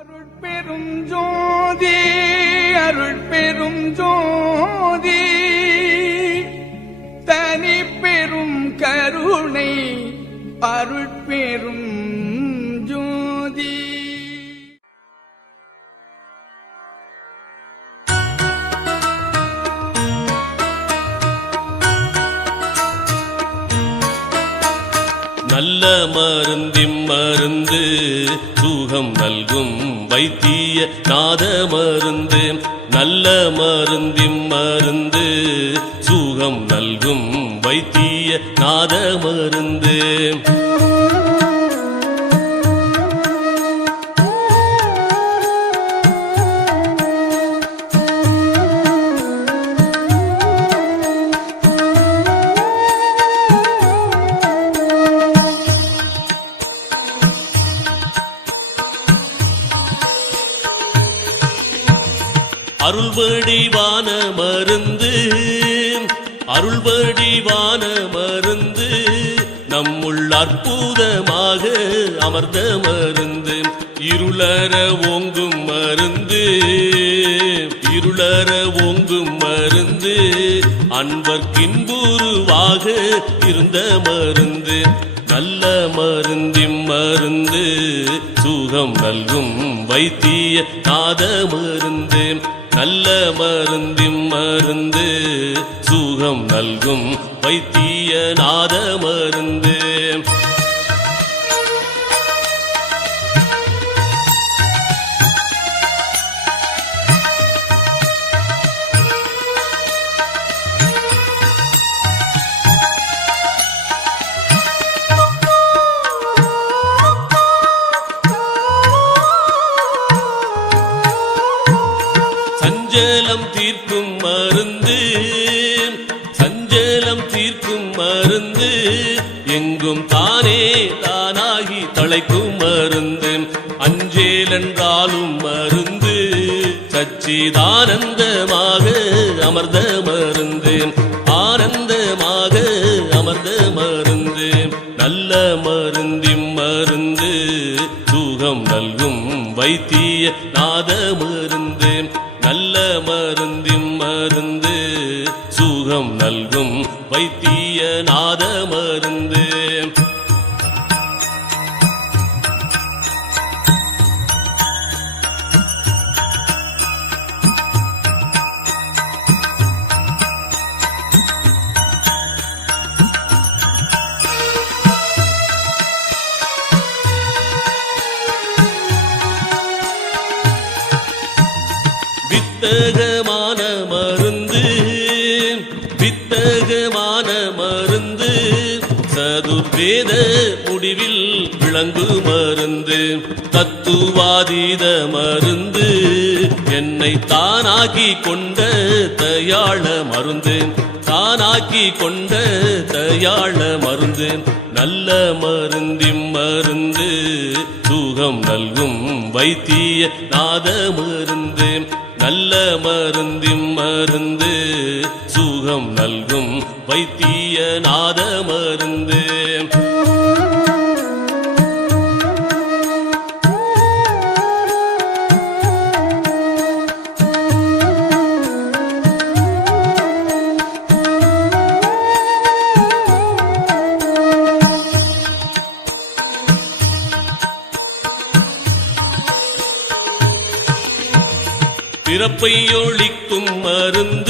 அருட்பெரும் ஜோதி அருட்பெரும் ஜோதி தனி பெரும் கருணை அருட்பெரும் ஜோதி. நல்ல மருந்து சுகம் நல்கும் வைத்திய நாத மருந்து. நல்ல மருந்து சுகம் நல்கும் வைத்திய நாத மருந்து. அருள்வடிவான மருந்து அருள்வடிவான மருந்து நம்முள் அற்புதமாக அமர்ந்த மருந்து. இருளற ஓங்கும் மருந்து இருளற ஓங்கும் மருந்து அன்பர்க்கின்புருவாக இருந்த மருந்து. நல்ல மருந்து சுகம் நல்கும் வைத்திய நாத மருந்து. நல்ல மருந்து சுகம் நல்கும் வைத்திய நாத மருந்து. சஞ்சலம் தீர்க்கும் மருந்து சஞ்சலம் தீர்க்கும் மருந்து எங்கும் தானே தானாகி தழைக்கும் மருந்து. அஞ்சேலென்றாலும் மருந்து சச்சிதானந்தமாக அமர்ந்த மருந்து. ஆனந்தமாக அமர்ந்த மருந்து. நல்ல மருந்து சுகம் நல்கும் வைத்திய நாத மருந்து. நல்ல மருந்து சுகம் நல்கும் வைத்திய நாத மருந்து. வித்தகமான மருந்து வித்தகமான மருந்து சதுர்வேத முடிவில் விளங்கு மருந்து. தத்துவாதீத மருந்து என்னை தானாக்கி கொண்ட தயாள மருந்து. தானாக்கி கொண்ட தயாள மருந்து. நல்ல மருந்து சுகம் நல்கும் வைத்திய நாத மருந்து. நல்ல மருந்து சுகம் நல்கும் வைத்திய நாத மருந்து. பிறப்பை ஒழிக்கும் மருந்து